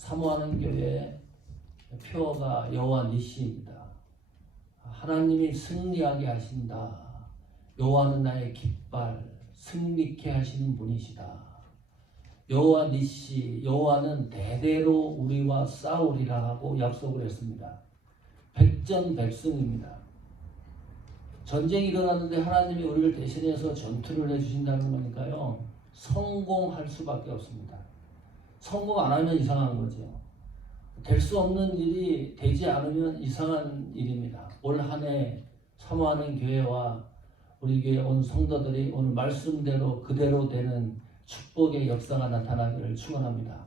사모하는 교회 표어가 여호와 니시입니다. 하나님이 승리하게 하신다. 여호와는 나의 깃발, 승리케 하시는 분이시다. 여호와 니시, 여호와는 대대로 우리와 싸우리라 하고 약속을 했습니다. 백전백승입니다. 전쟁이 일어났는데 하나님이 우리를 대신해서 전투를 해주신다는 거니까요. 성공할 수밖에 없습니다. 성공 안 하면 이상한 거죠. 될 수 없는 일이 되지 않으면 이상한 일입니다. 올 한 해 사모하는 교회와 우리 교회 온 성도들이 오늘 말씀대로 그대로 되는 축복의 역사가 나타나기를 축원합니다.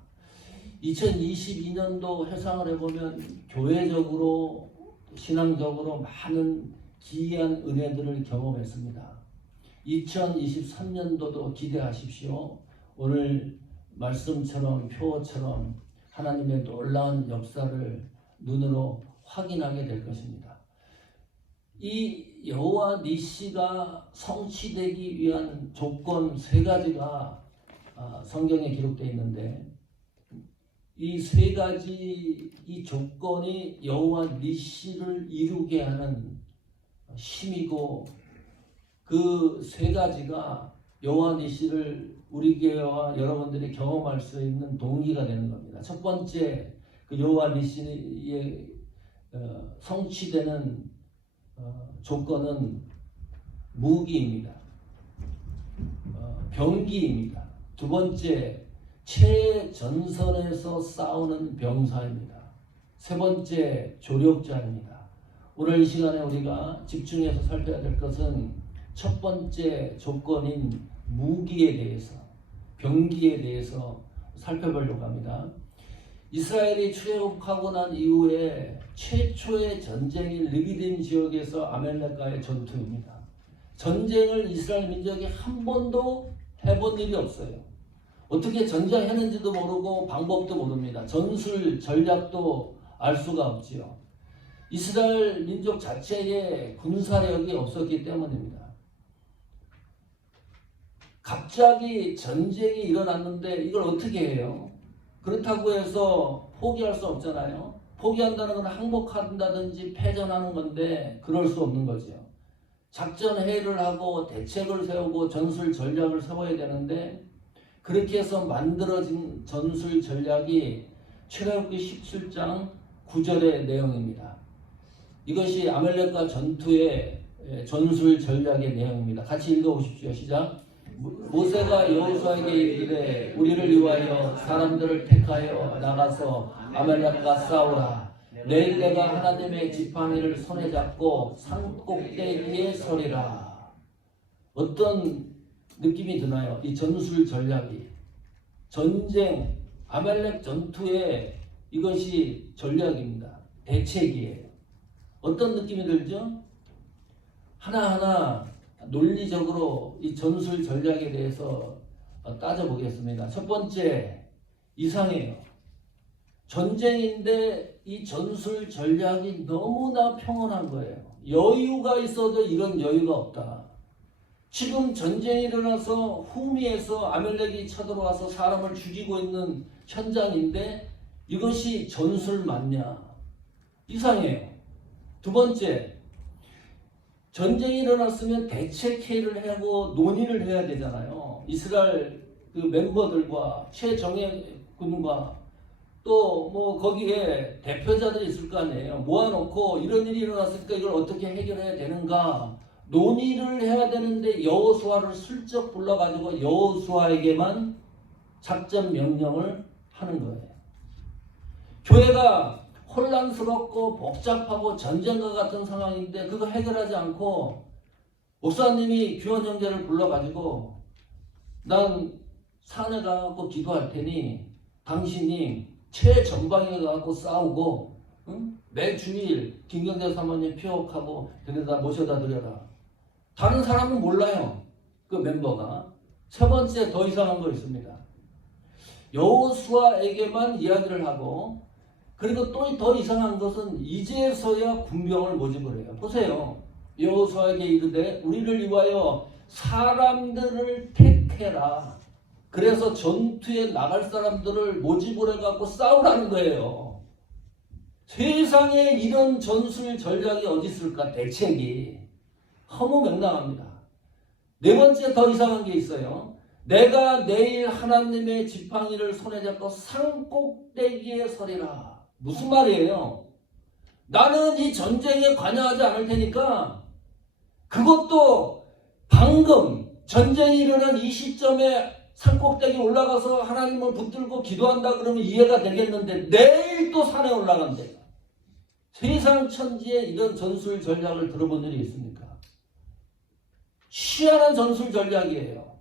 2022년도 회상을 해보면 교회적으로 신앙적으로 많은 기이한 은혜들을 경험했습니다. 2023년도도 기대하십시오. 오늘 말씀처럼 표어처럼 하나님의 놀라운 역사를 눈으로 확인하게 될 것입니다. 이 여호와 니시가 성취되기 위한 조건 세 가지가 성경에 기록되어 있는데 이 세 가지 이 조건이 여호와 니시를 이루게 하는 힘이고 그 세 가지가 여호와 니시를 우리 교회와 여러분들이 경험할 수 있는 동기가 되는 겁니다. 첫 번째 그 여호와 니시의 성취되는 조건은 무기입니다. 병기입니다. 두 번째 최전선에서 싸우는 병사입니다. 세 번째 조력자입니다. 오늘 이 시간에 우리가 집중해서 살펴야 될 것은 첫 번째 조건인 무기에 대해서, 병기에 대해서 살펴보려고 합니다. 이스라엘이 출애굽하고 난 이후에 최초의 전쟁인 르비딤 지역에서 아멜렉과의 전투입니다. 전쟁을 이스라엘 민족이 한 번도 해본 일이 없어요. 어떻게 전쟁했는지도 모르고 방법도 모릅니다. 전술 전략도 알 수가 없지요. 이스라엘 민족 자체에 군사력이 없었기 때문입니다. 갑자기 전쟁이 일어났는데 이걸 어떻게 해요? 그렇다고 해서 포기할 수 없잖아요. 포기한다는 건 항복한다든지 패전하는 건데 그럴 수 없는 거죠. 작전 회의를 하고 대책을 세우고 전술 전략을 세워야 되는데 그렇게 해서 만들어진 전술 전략이 출애굽기 17장 9절의 내용입니다. 이것이 아멜렉과 전투의 전술 전략의 내용입니다. 같이 읽어보십시오. 시작. 모세가 여호수아에게 이르되 우리를 위하여 사람들을 택하여 나가서 아멜렉과 싸우라. 내일 내가 하나님의 지팡이를 손에 잡고 산꼭대기에 서리라. 어떤 느낌이 드나요? 이 전술 전략이 전쟁 아멜렉 전투에 이것이 전략입니다. 대책이에요. 어떤 느낌이 들죠? 하나하나 논리적으로 이 전술 전략에 대해서 따져보겠습니다. 첫 번째, 이상해요. 전쟁인데 이 전술 전략이 너무나 평온한 거예요. 여유가 있어도 이런 여유가 없다. 지금 전쟁이 일어나서 후미에서 아멜렉이 쳐들어와서 사람을 죽이고 있는 현장인데 이것이 전술 맞냐? 이상해요. 두 번째, 전쟁이 일어났으면 대책 회의를 하고 논의를 해야 되잖아요. 이스라엘 그 멤버들과 최정예 군과 또 뭐 거기에 대표자들이 있을 거 아니에요. 모아놓고 이런 일이 일어났으니까 이걸 어떻게 해결해야 되는가 논의를 해야 되는데 여호수아를 슬쩍 불러가지고 여호수아에게만 작전 명령을 하는 거예요. 교회가 혼란스럽고 복잡하고 전쟁과 같은 상황인데 그거 해결하지 않고 목사님이 규원 형제를 불러가지고 난 산에 가갖고 기도할 테니 당신이 최전방에 가갖고 싸우고 매 주일 김경재 사모님 피옥하고 데려다 모셔다 드려라. 다른 사람은 몰라요. 그 멤버가. 세 번째 더 이상한 거 있습니다. 여호수아에게만 이야기를 하고 그리고 또 더 이상한 것은 이제서야 군병을 모집을 해요. 보세요. 여호수아에게 이르되 우리를 위하여 사람들을 택해라. 그래서 전투에 나갈 사람들을 모집을 해갖고 싸우라는 거예요. 세상에 이런 전술 전략이 어디 있을까? 대책이 허무맹랑합니다. 네 번째 더 이상한 게 있어요. 내가 내일 하나님의 지팡이를 손에 잡고 산꼭대기에 서리라. 무슨 말이에요? 나는 이 전쟁에 관여하지 않을 테니까 그것도 방금 전쟁이 일어난 이 시점에 산꼭대기 올라가서 하나님을 붙들고 기도한다 그러면 이해가 되겠는데 내일 또 산에 올라간대요. 세상 천지에 이런 전술 전략을 들어본 일이 있습니까? 희한한 전술 전략이에요.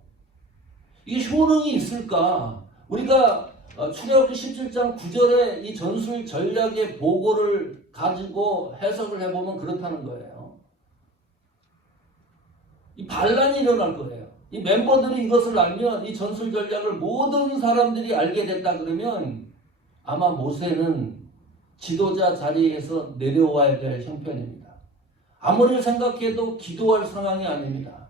이게 효능이 있을까? 우리가 출애굽기 17장 9절에 이 전술 전략의 보고를 가지고 해석을 해보면 그렇다는 거예요. 이 반란이 일어날 거예요. 이 멤버들이 이것을 알면 이 전술 전략을 모든 사람들이 알게 됐다 그러면 아마 모세는 지도자 자리에서 내려와야 될 형편입니다. 아무리 생각해도 기도할 상황이 아닙니다.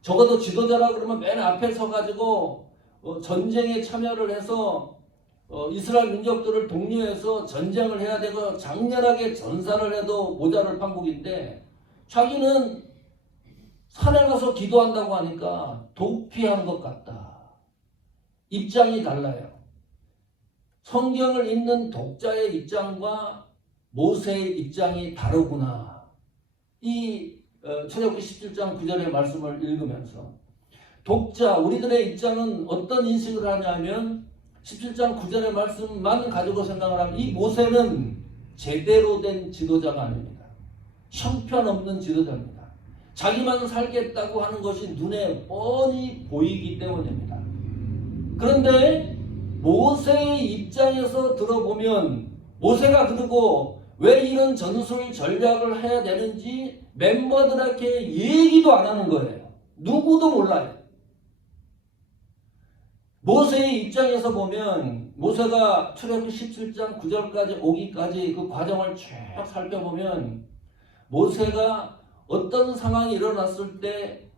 적어도 지도자라 그러면 맨 앞에 서가지고 전쟁에 참여를 해서 이스라엘 민족들을 독려해서 전쟁을 해야 되고 장렬하게 전사를 해도 모자랄 판국인데 자기는 산에 가서 기도한다고 하니까 도피하는 것 같다. 입장이 달라요. 성경을 읽는 독자의 입장과 모세의 입장이 다르구나. 이 출애굽기 17장 9절의 말씀을 읽으면서 독자, 우리들의 입장은 어떤 인식을 하냐면 17장 9절의 말씀만 가지고 생각을 하면 이 모세는 제대로 된 지도자가 아닙니다. 형편없는 지도자입니다. 자기만 살겠다고 하는 것이 눈에 뻔히 보이기 때문입니다. 그런데 모세의 입장에서 들어보면 모세가 그리고 왜 이런 전술 전략을 해야 되는지 멤버들에게 얘기도 안 하는 거예요. 누구도 몰라요. 모세의 입장에서 보면 모세가 출애굽기 17장 9절까지 오기까지 그 과정을 쭉 살펴보면 모세가 어떤 상황이 일어났을 때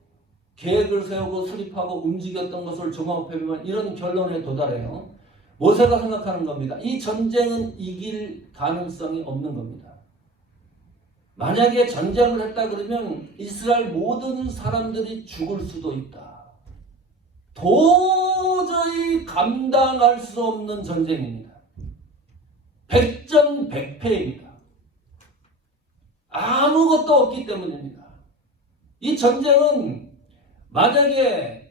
계획을 세우고 수립하고 움직였던 것을 종합해보면 이런 결론에 도달해요. 모세가 생각하는 겁니다. 이 전쟁은 이길 가능성이 없는 겁니다. 만약에 전쟁을 했다 그러면 이스라엘 모든 사람들이 죽을 수도 있다. 도저히 감당할 수 없는 전쟁입니다. 100전 100패입니다. 아무것도 없기 때문입니다. 이 전쟁은 만약에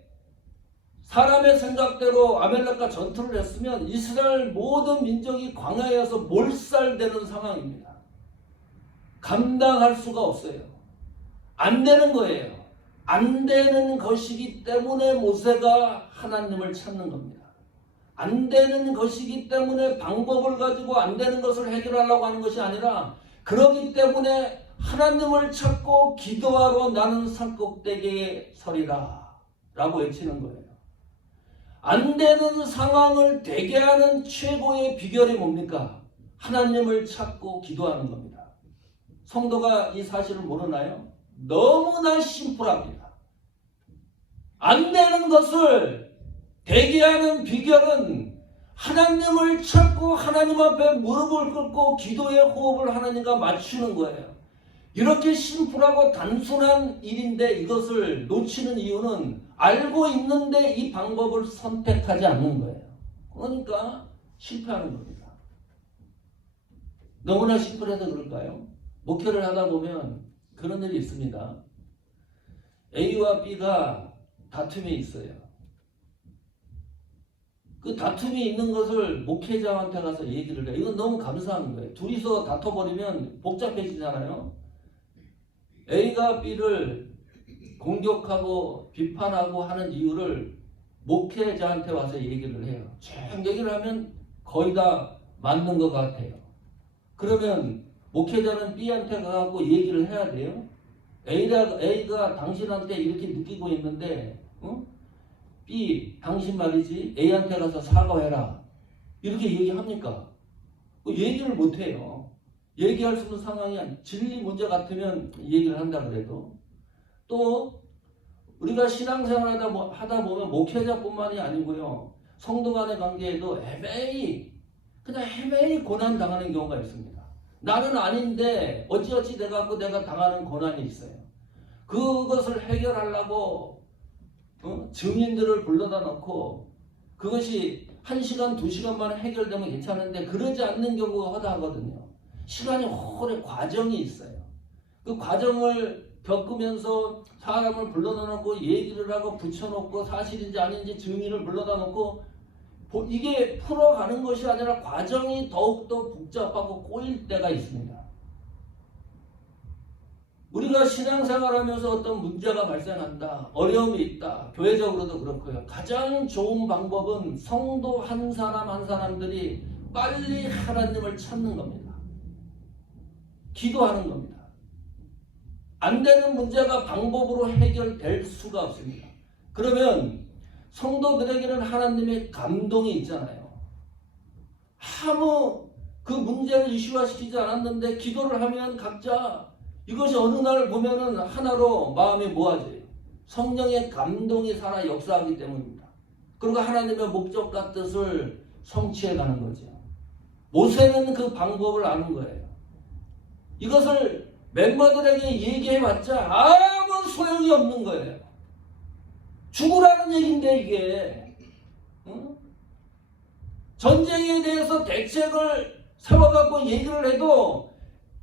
사람의 생각대로 아멜렉과 전투를 했으면 이스라엘 모든 민족이 광야에서 몰살되는 상황입니다. 감당할 수가 없어요. 안 되는 거예요. 안 되는 것이기 때문에 모세가 하나님을 찾는 겁니다. 안 되는 것이기 때문에 방법을 가지고 안 되는 것을 해결하려고 하는 것이 아니라 그렇기 때문에 하나님을 찾고 기도하러 나는 산꼭대기에 서리라 라고 외치는 거예요. 안 되는 상황을 되게 하는 최고의 비결이 뭡니까? 하나님을 찾고 기도하는 겁니다. 성도가 이 사실을 모르나요? 너무나 심플합니다. 안 되는 것을 되게 하는 비결은 하나님을 찾고 하나님 앞에 무릎을 꿇고 기도의 호흡을 하나님과 맞추는 거예요. 이렇게 심플하고 단순한 일인데 이것을 놓치는 이유는 알고 있는데 이 방법을 선택하지 않는 거예요. 그러니까 실패하는 겁니다. 너무나 심플해서 그럴까요? 목회를 하다 보면 그런 일이 있습니다. A와 B가 다툼이 있어요. 그 다툼이 있는 것을 목회자한테 가서 얘기를 해요. 이건 너무 감사한 거예요. 둘이서 다퉈버리면 복잡해지잖아요. A가 B를 공격하고 비판하고 하는 이유를 목회자한테 와서 얘기를 해요. 쭉 얘기를 하면 거의 다 맞는 것 같아요. 그러면 목회자는 B한테 가서 얘기를 해야 돼요. A가 당신한테 이렇게 느끼고 있는데 B, 당신 말이지 A한테 가서 사과해라. 이렇게 얘기합니까? 얘기를 못해요. 얘기할 수 있는 상황이 진리 문제 같으면 얘기를 한다 그래도 또 우리가 신앙생활 하다 보면 목회자뿐만이 아니고요. 성도 간의 관계에도 그냥 헤매이 고난 당하는 경우가 있습니다. 나는 아닌데 어찌어찌 내가 당하는 고난이 있어요. 그것을 해결하려고 증인들을 불러다 놓고 그것이 1시간, 2시간 만에 해결되면 괜찮은데 그러지 않는 경우가 허다하거든요. 시간이 오래 과정이 있어요. 그 과정을 겪으면서 사람을 불러다 놓고 얘기를 하고 붙여놓고 사실인지 아닌지 증인을 불러다 놓고 이게 풀어가는 것이 아니라 과정이 더욱더 복잡하고 꼬일 때가 있습니다. 우리가 신앙생활하면서 어떤 문제가 발생한다, 어려움이 있다, 교회적으로도 그렇고요. 가장 좋은 방법은 성도 한 사람 한 사람들이 빨리 하나님을 찾는 겁니다. 기도하는 겁니다. 안 되는 문제가 방법으로 해결될 수가 없습니다. 그러면 성도들에게는 하나님의 감동이 있잖아요. 아무 그 문제를 이슈화시키지 않았는데 기도를 하면 각자 이것이 어느 날 보면은 하나로 마음이 모아져요. 성령의 감동이 살아 역사하기 때문입니다. 그리고 하나님의 목적과 뜻을 성취해 가는 거죠. 모세는 그 방법을 아는 거예요. 이것을 멤버들에게 얘기해봤자 아무 소용이 없는 거예요. 죽으라는 얘기인데 이게 전쟁에 대해서 대책을 세워갖고 얘기를 해도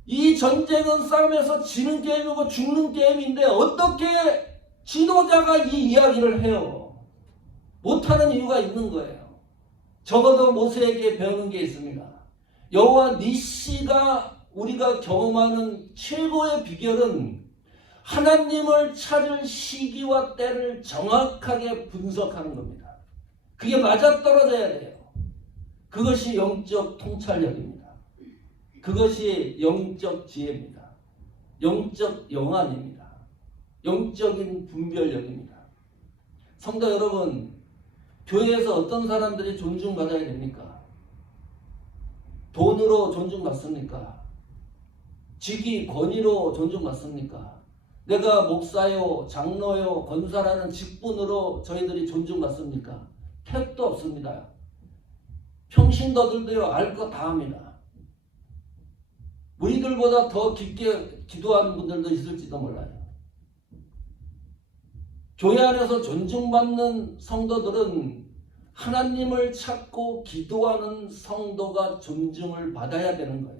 이 전쟁은 싸움에서 지는 게임이고 죽는 게임인데 어떻게 지도자가 이 이야기를 해요? 못하는 이유가 있는 거예요. 적어도 모세에게 배우는 게 있습니다. 여호와 니시가 우리가 경험하는 최고의 비결은 하나님을 찾을 시기와 때를 정확하게 분석하는 겁니다. 그게 맞아떨어져야 돼요. 그것이 영적 통찰력입니다. 그것이 영적 지혜입니다. 영적 영안입니다. 영적인 분별력입니다. 성도 여러분, 교회에서 어떤 사람들이 존중받아야 됩니까? 돈으로 존중받습니까? 직위, 권위로 존중받습니까? 내가 목사요, 장로요, 권사라는 직분으로 저희들이 존중받습니까? 택도 없습니다. 평신도들도요, 알 거 다 합니다. 우리들보다 더 깊게 기도하는 분들도 있을지도 몰라요. 교회 안에서 존중받는 성도들은 하나님을 찾고 기도하는 성도가 존중을 받아야 되는 거예요.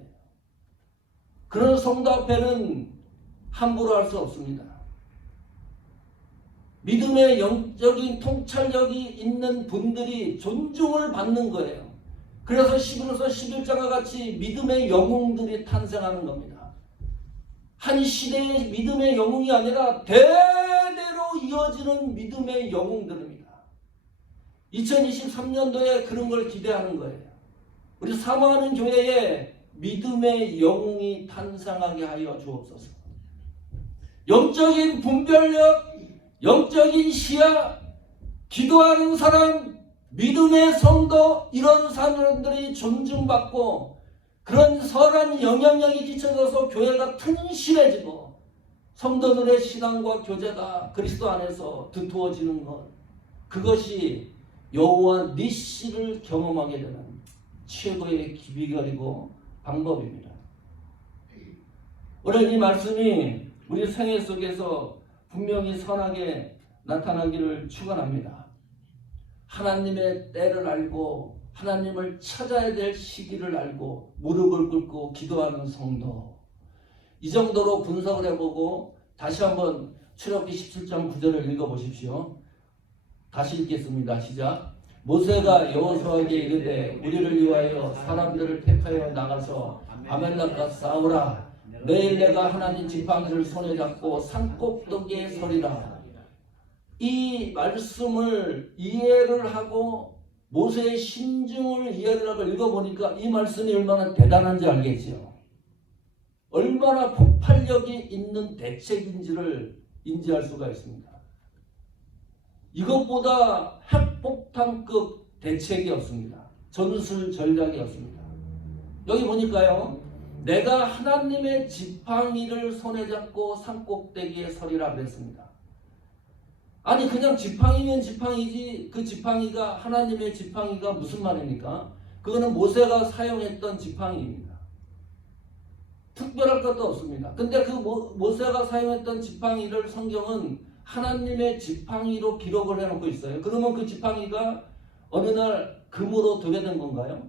그런 성도 앞에는 함부로 할 수 없습니다. 믿음의 영적인 통찰력이 있는 분들이 존중을 받는 거예요. 그래서 11호서 11장과 같이 믿음의 영웅들이 탄생하는 겁니다. 한 시대의 믿음의 영웅이 아니라 대대로 이어지는 믿음의 영웅들입니다. 2023년도에 그런 걸 기대하는 거예요. 우리 사모하는 교회에 믿음의 영웅이 탄생하게 하여 주옵소서. 영적인 분별력, 영적인 시야, 기도하는 사람, 믿음의 성도, 이런 사람들이 존중받고 그런 선한 영향력이 끼쳐져서 교회가 튼실해지고 성도들의 신앙과 교제가 그리스도 안에서 두터워지는 것, 그것이 여호와 니시를 경험하게 되는 최고의 비결이고 방법입니다. 오늘 이 말씀이 우리 생애 속에서 분명히 선하게 나타나기를 축원합니다. 하나님의 때를 알고 하나님을 찾아야 될 시기를 알고 무릎을 꿇고 기도하는 성도, 이 정도로 분석을 해보고 다시 한번 출애굽기 17장 9절을 읽어보십시오. 다시 읽겠습니다. 시작. 모세가 여호수아에게 이르되 우리를 위하여 사람들을 택하여 나가서 아말렉과 싸우라. 내일 내가 하나님 지팡이를 손에 잡고 산꼭대기에 서리라. 이 말씀을 이해를 하고 모세의 심중을 이해를 하고 읽어보니까 이 말씀이 얼마나 대단한지 알겠죠. 얼마나 폭발력이 있는 대책인지를 인지할 수가 있습니다. 이것보다 핵폭탄급 대책이 없습니다. 전술 전략이 없습니다. 여기 보니까요, 내가 하나님의 지팡이를 손에 잡고 산꼭대기에 서리라 그랬습니다. 아니 그냥 지팡이면 지팡이지 그 지팡이가 하나님의 지팡이가 무슨 말입니까? 그거는 모세가 사용했던 지팡이입니다. 특별할 것도 없습니다. 근데 그 모세가 사용했던 지팡이를 성경은 하나님의 지팡이로 기록을 해놓고 있어요. 그러면 그 지팡이가 어느 날 금으로 되게 된 건가요?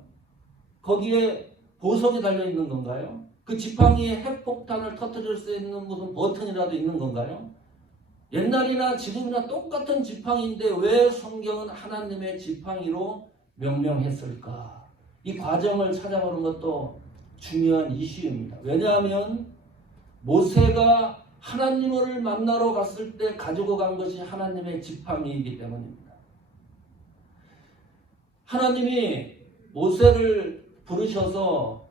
거기에 보석이 달려있는 건가요? 그 지팡이에 핵폭탄을 터뜨릴 수 있는 무슨 버튼이라도 있는 건가요? 옛날이나 지금이나 똑같은 지팡이인데 왜 성경은 하나님의 지팡이로 명명했을까? 이 과정을 찾아보는 것도 중요한 이슈입니다. 왜냐하면 모세가 하나님을 만나러 갔을 때 가지고 간 것이 하나님의 지팡이이기 때문입니다. 하나님이 모세를 부르셔서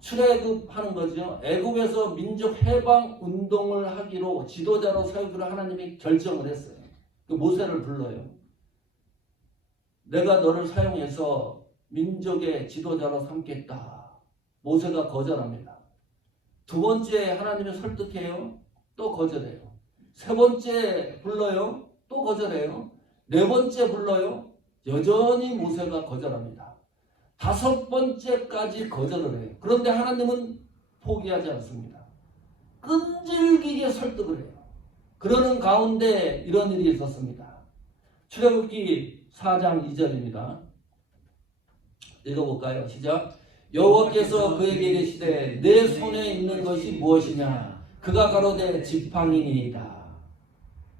출애굽하는 거죠. 애굽에서 민족 해방 운동을 하기로 지도자로 세우기로 하나님이 결정을 했어요. 모세를 불러요. 내가 너를 사용해서 민족의 지도자로 삼겠다. 모세가 거절합니다. 두 번째 하나님이 설득해요. 또 거절해요. 세 번째 불러요. 또 거절해요. 네 번째 불러요. 여전히 모세가 거절합니다. 다섯 번째까지 거절을 해요. 그런데 하나님은 포기하지 않습니다. 끈질기게 설득을 해요. 그러는 가운데 이런 일이 있었습니다. 출애굽기 4장 2절입니다. 읽어볼까요? 시작. 여호와께서 그에게 이르시되 내 손에 있는 것이 무엇이냐? 그가 가로되 지팡이니이다.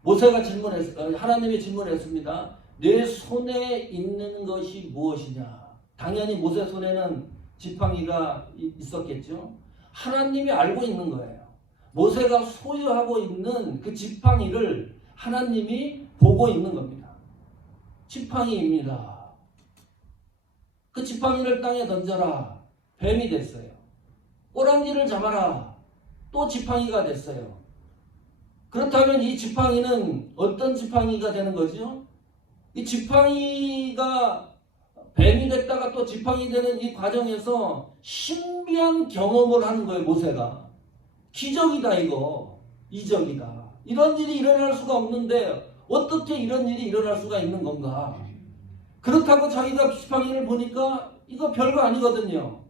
모세가 질문했어요. 하나님이 질문했습니다. 내 손에 있는 것이 무엇이냐? 당연히 모세 손에는 지팡이가 있었겠죠. 하나님이 알고 있는 거예요. 모세가 소유하고 있는 그 지팡이를 하나님이 보고 있는 겁니다. 지팡이입니다. 그 지팡이를 땅에 던져라. 뱀이 됐어요. 꼬랑지를 잡아라. 또 지팡이가 됐어요. 그렇다면 이 지팡이는 어떤 지팡이가 되는 거죠? 이 지팡이가 뱀이 됐다가 또 지팡이 되는 이 과정에서 신비한 경험을 하는 거예요. 모세가. 기적이다 이거. 이적이다. 이런 일이 일어날 수가 없는데 어떻게 이런 일이 일어날 수가 있는 건가. 그렇다고 자기가 지팡이를 보니까 이거 별거 아니거든요.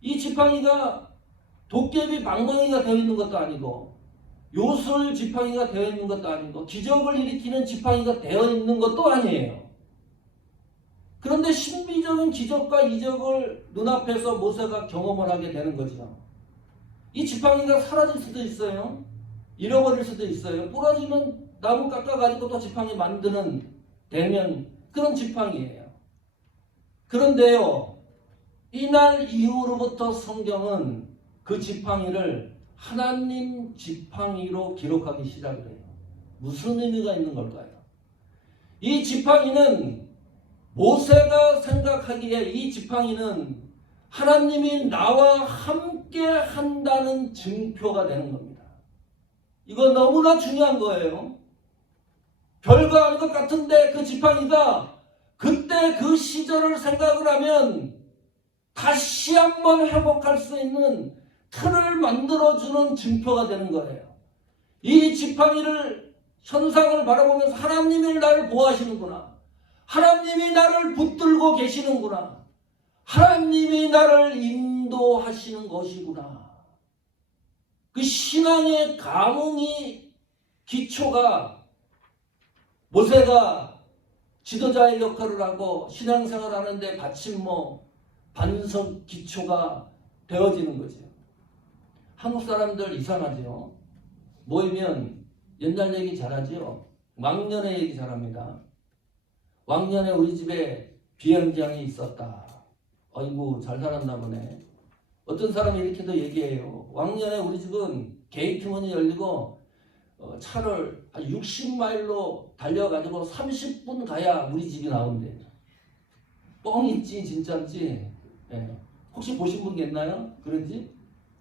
이 지팡이가 도깨비 망망이가 되어 있는 것도 아니고 요술 지팡이가 되어 있는 것도 아니고 기적을 일으키는 지팡이가 되어 있는 것도 아니에요. 그런데 신비적인 기적과 이적을 눈앞에서 모세가 경험을 하게 되는 거죠. 이 지팡이가 사라질 수도 있어요. 잃어버릴 수도 있어요. 부러지면 나무 깎아가지고 또 지팡이 만드는 되면 그런 지팡이에요. 그런데요, 이날 이후로부터 성경은 그 지팡이를 하나님 지팡이로 기록하기 시작을 해요. 무슨 의미가 있는 걸까요? 이 지팡이는 모세가 생각하기에 이 지팡이는 하나님이 나와 함께 한다는 증표가 되는 겁니다. 이거 너무나 중요한 거예요. 별거 아닌 것 같은데 그 지팡이가 그때 그 시절을 생각을 하면 다시 한번 회복할 수 있는 틀을 만들어주는 증표가 되는 거예요. 이 지팡이를 현상을 바라보면서 하나님이 나를 보호하시는구나. 하나님이 나를 붙들고 계시는구나. 하나님이 나를 인도하시는 것이구나. 그 신앙의 감흥이 기초가 모세가 지도자의 역할을 하고 신앙생활을 하는데 받침모 반석 기초가 되어지는 거죠. 한국 사람들 이상하죠. 모이면 옛날 얘기 잘하죠. 왕년의 얘기 잘합니다. 왕년에 우리 집에 비행장이 있었다. 어이구 잘 살았나 보네. 어떤 사람이 이렇게도 얘기해요. 왕년에 우리 집은 게이트문이 열리고 차를 한 60마일로 달려가지고 30분 가야 우리 집이 나온대. 뻥인지 진짜인지. 네. 혹시 보신 분 있나요? 그런지?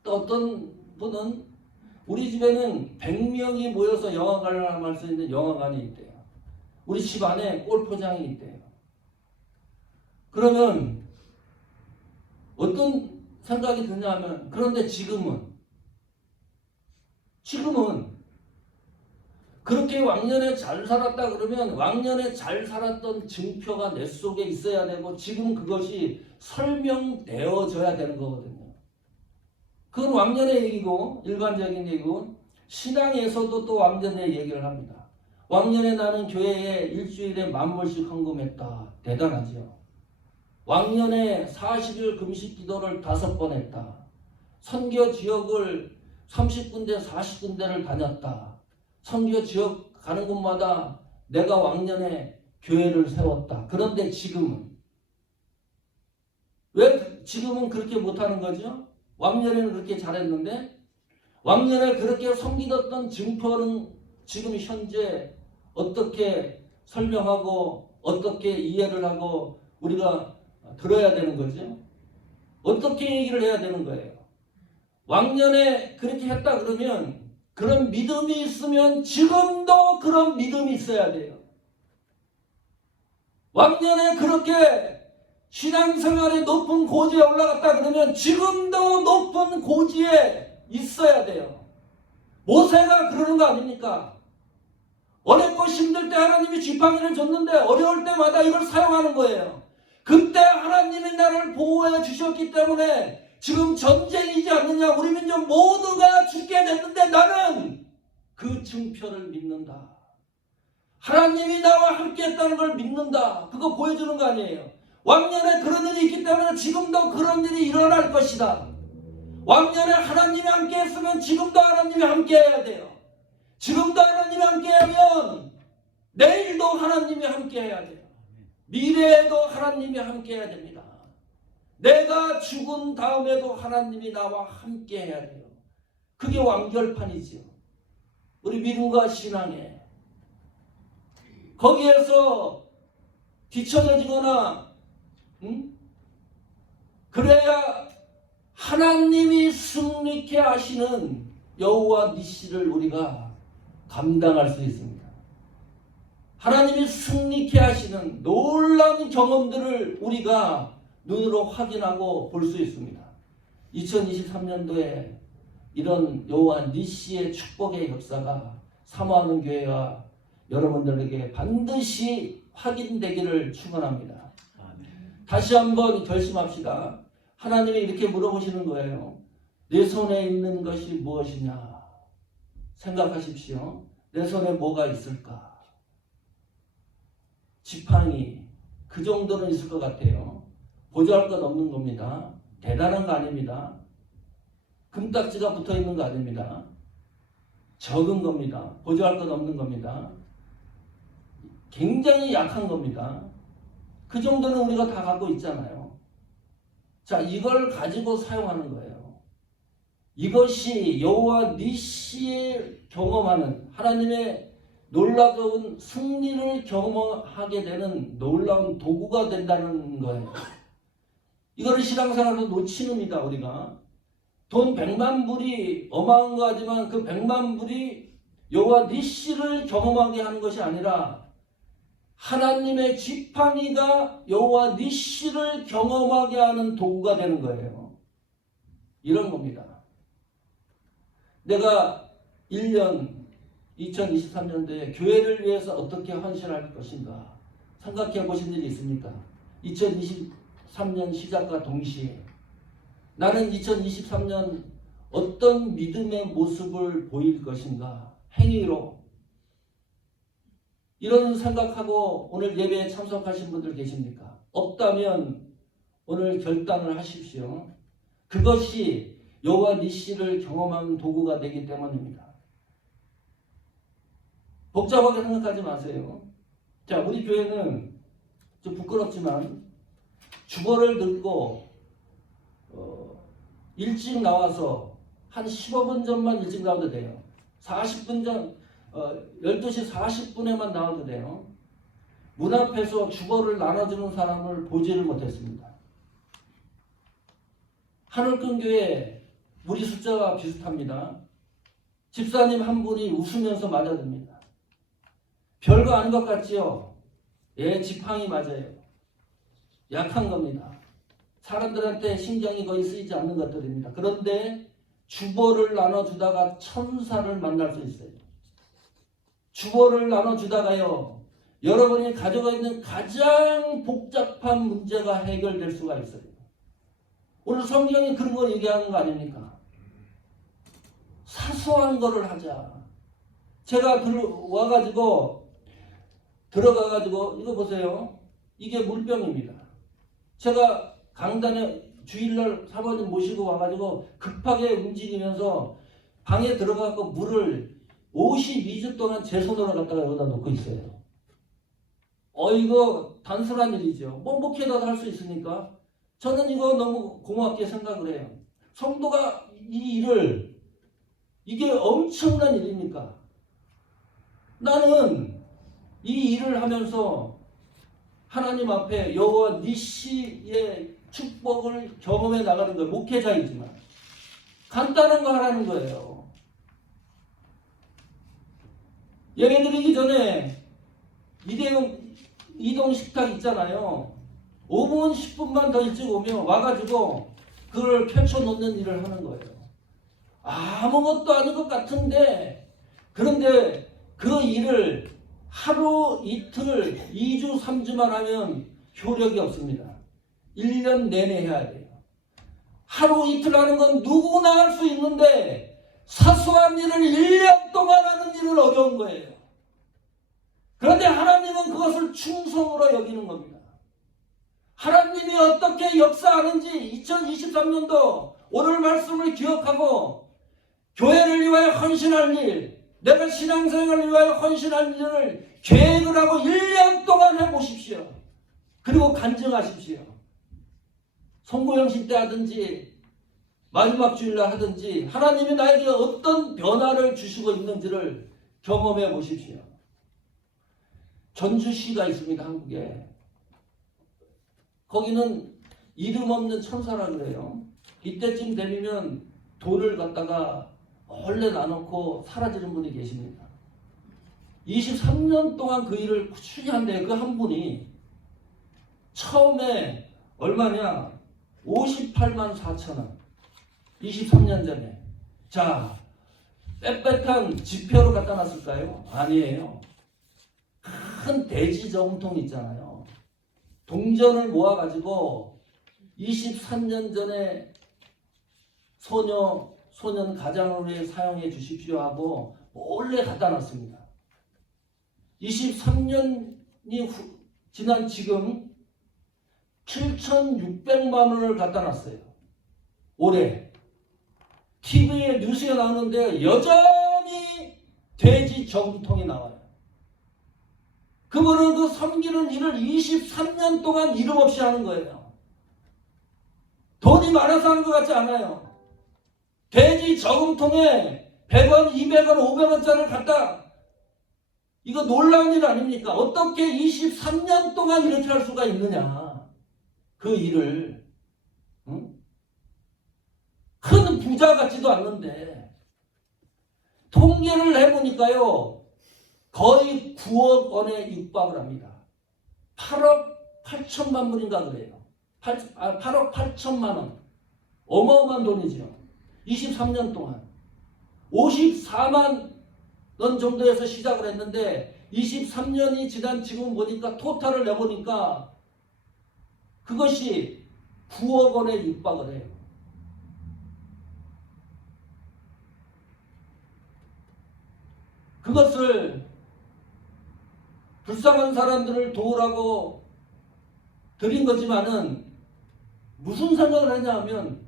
또 어떤 분은 우리 집에는 100명이 모여서 영화관을 할 수 있는 영화관이 있대요. 우리 집 안에 골프장이 있대요. 그러면 어떤 생각이 드냐 하면 그런데 지금은 그렇게 왕년에 잘 살았다 그러면 왕년에 잘 살았던 증표가 내 속에 있어야 되고 지금 그것이 설명되어져야 되는 거거든요. 그건 왕년의 얘기고 일반적인 얘기고 신앙에서도 또 왕년의 얘기를 합니다. 왕년에 나는 교회에 일주일에 10,000불씩 헌금했다. 대단하죠. 왕년에 40일 금식 기도를 5번 했다. 선교 지역을 30군데 40군데를 다녔다. 선교 지역 가는 곳마다 내가 왕년에 교회를 세웠다. 그런데 지금은 왜 지금은 그렇게 못하는 거죠? 왕년에는 그렇게 잘했는데 왕년에 그렇게 섬기던 증표는 지금 현재 어떻게 설명하고 어떻게 이해를 하고 우리가 들어야 되는 거죠? 어떻게 얘기를 해야 되는 거예요? 왕년에 그렇게 했다 그러면 그런 믿음이 있으면 지금도 그런 믿음이 있어야 돼요. 왕년에 그렇게 신앙생활의 높은 고지에 올라갔다 그러면 지금도 높은 고지에 있어야 돼요. 모세가 그러는 거 아닙니까? 어렵고 힘들 때 하나님이 지팡이를 줬는데 어려울 때마다 이걸 사용하는 거예요. 그때 하나님이 나를 보호해 주셨기 때문에 지금 전쟁이지 않느냐. 우리 민족 모두가 죽게 됐는데 나는 그 증표를 믿는다. 하나님이 나와 함께 했다는 걸 믿는다. 그거 보여주는 거 아니에요. 왕년에 그런 일이 있기 때문에 지금도 그런 일이 일어날 것이다. 왕년에 하나님이 함께 했으면 지금도 하나님이 함께 해야 돼요. 지금도 하나님이 함께 하면 내일도 하나님이 함께 해야 돼요. 미래에도 하나님이 함께 해야 됩니다. 내가 죽은 다음에도 하나님이 나와 함께 해야 돼요. 그게 완결판이지요. 우리 믿음과 신앙에 거기에서 뒤처져지거나 그래야 하나님이 승리케 하시는 여호와 니시를 우리가 감당할 수 있습니다. 하나님이 승리케 하시는 놀라운 경험들을 우리가 눈으로 확인하고 볼 수 있습니다. 2023년도에 이런 여호와 니시의 축복의 역사가 사모하는 교회와 여러분들에게 반드시 확인되기를 축원합니다. 다시 한번 결심합시다. 하나님이 이렇게 물어보시는 거예요. 내 손에 있는 것이 무엇이냐? 생각하십시오. 내 손에 뭐가 있을까? 지팡이 그 정도는 있을 것 같아요. 보잘것 없는 겁니다. 대단한 거 아닙니다. 금딱지가 붙어있는 거 아닙니다. 적은 겁니다. 보잘것 없는 겁니다. 굉장히 약한 겁니다. 그 정도는 우리가 다 갖고 있잖아요. 자, 이걸 가지고 사용하는 거예요. 이것이 여호와 니시에 경험하는 하나님의 놀라운 승리를 경험하게 되는 놀라운 도구가 된다는 거예요. 이거를 신앙생활로 놓치는입니다. 우리가 돈 100만 불이 어마어마한 거 하지만 그 100만 불이 여호와 니시를 경험하게 하는 것이 아니라 하나님의 지팡이가 여호와 니시를 경험하게 하는 도구가 되는 거예요. 이런 겁니다. 내가 1년 2023년도에 교회를 위해서 어떻게 헌신할 것인가 생각해 보신 일이 있습니까? 2023년 시작과 동시에 나는 2023년 어떤 믿음의 모습을 보일 것인가 행위로 이런 생각하고 오늘 예배에 참석하신 분들 계십니까? 없다면 오늘 결단을 하십시오. 그것이 여호와 니시를 경험하는 도구가 되기 때문입니다. 복잡하게 생각하지 마세요. 자, 우리 교회는 좀 부끄럽지만 주보를 듣고 일찍 나와서 한 15분 전만 일찍 나와도 돼요. 40분 전 12시 40분에만 나와도 돼요. 문 앞에서 주보를 나눠주는 사람을 보지를 못했습니다. 하늘큰 교회 우리 숫자와 비슷합니다. 집사님 한 분이 웃으면서 맞아듭니다. 별거 아닌 것 같지요? 예, 지팡이 맞아요. 약한 겁니다. 사람들한테 신경이 거의 쓰이지 않는 것들입니다. 그런데 주보를 나눠주다가 천사를 만날 수 있어요. 주어를 나눠주다가요, 여러분이 가지고 있는 가장 복잡한 문제가 해결될 수가 있어요. 오늘 성경이 그런 거 얘기하는 거 아닙니까? 사소한 거를 하자. 제가 들어가가지고 이거 보세요. 이게 물병입니다. 제가 강단에 주일날 사모님 모시고 와가지고 급하게 움직이면서 방에 들어가서 물을 52주 동안 제 손으로 갖다가 여기다 놓고 있어요. 이거 단순한 일이죠. 목회자도 할 수 있으니까 저는 이거 너무 고맙게 생각을 해요. 성도가 이 일을, 이게 엄청난 일입니까? 나는 이 일을 하면서 하나님 앞에 여호와 니시의 축복을 경험해 나가는 거예요. 목회자이지만 간단한 거 하라는 거예요. 예배 드리기 전에 이동 식탁 있잖아요. 5분 10분만 더 일찍 오면 와가지고 그걸 펼쳐놓는 일을 하는 거예요. 아무것도 아닌 것 같은데, 그런데 그 일을 하루 이틀 2주 3주만 하면 효력이 없습니다. 1년 내내 해야 돼요. 하루 이틀 하는 건 누구나 할 수 있는데 사소한 일을 1년 동안 하는 일은 어려운 거예요. 그런데 하나님은 그것을 충성으로 여기는 겁니다. 하나님이 어떻게 역사하는지 2023년도 오늘 말씀을 기억하고 교회를 위하여 헌신할 일, 내가 신앙생활을 위하여 헌신할 일을 계획을 하고 1년 동안 해보십시오. 그리고 간증하십시오. 송구영신 때 하든지 마지막 주일날 하든지 하나님이 나에게 어떤 변화를 주시고 있는지를 경험해 보십시오. 전주시가 있습니다. 한국에. 거기는 이름 없는 천사라 그래요. 이때쯤 되면 돈을 갖다가 원래 나놓고 사라지는 분이 계십니다. 23년 동안 그 일을 꾸준히 한데 그 한 분이 처음에 얼마냐? 58만 4천 원. 23년 전에. 자, 빽빽한 지표로 갖다 놨을까요? 아니에요. 큰 대지 저금통 있잖아요. 동전을 모아가지고 23년 전에 소년 가장을 위해 사용해 주십시오 하고 몰래 갖다 놨습니다. 23년이 지난 지금 7,600만 원을 갖다 놨어요. 올해. TV에 뉴스에 나오는데 여전히 돼지 저금통이 나와요. 그분은 그 섬기는 일을 23년 동안 이름 없이 하는 거예요. 돈이 많아서 하는 것 같지 않아요. 돼지 저금통에 100원, 200원, 500원짜리를 갖다, 이거 놀라운 일 아닙니까? 어떻게 23년 동안 이렇게 할 수가 있느냐. 그 일을. 응? 큰 부자 같지도 않는데 통계를 해보니까요 거의 9억 원에 육박을 합니다. 8억 8천만 불인가 그래요. 8억 8천만 원. 어마어마한 돈이죠. 23년 동안 54만 원 정도에서 시작을 했는데 23년이 지난 지금 보니까 토탈을 내보니까 그것이 9억 원에 육박을 해요. 그것을 불쌍한 사람들을 도우라고 드린 거지만은 무슨 생각을 하냐면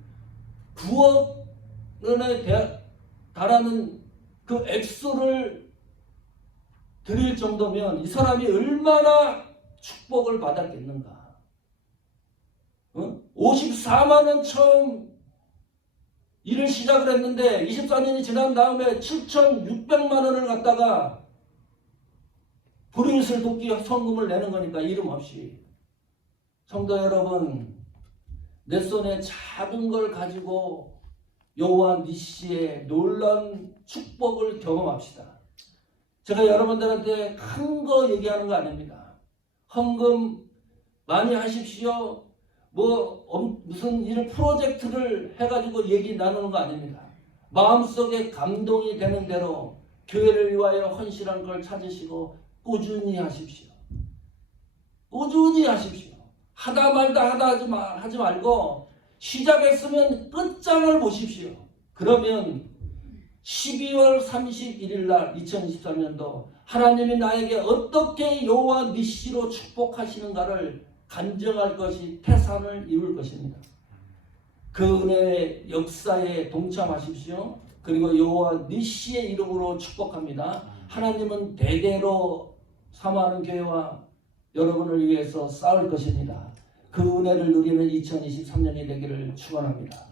9억 원에 달하는 그 액수를 드릴 정도면 이 사람이 얼마나 축복을 받았겠는가. 54만 원 처음 일을 시작을 했는데 24년이 지난 다음에 7,600만 원을 갖다가 불임을 돕기 성금을 내는 거니까 이름 없이. 성도 여러분, 내 손에 작은 걸 가지고 여호와 니시의 놀라운 축복을 경험합시다. 제가 여러분들한테 큰 거 얘기하는 거 아닙니다. 헌금 많이 하십시오. 무슨 일을 프로젝트를 해가지고 얘기 나누는 거 아닙니다. 마음속에 감동이 되는 대로 교회를 위하여 헌신한 걸 찾으시고 꾸준히 하십시오. 꾸준히 하십시오. 하다 말다 하지 말고 시작했으면 끝장을 보십시오. 그러면 12월 31일 날 2023년도 하나님이 나에게 어떻게 여호와 니시로 축복하시는가를 간증할 것이 태산을 이룰 것입니다. 그 은혜의 역사에 동참하십시오. 그리고 여호와 니시의 이름으로 축복합니다. 하나님은 대대로 사모하는 교회와 여러분을 위해서 싸울 것입니다. 그 은혜를 누리는 2023년이 되기를 축원합니다.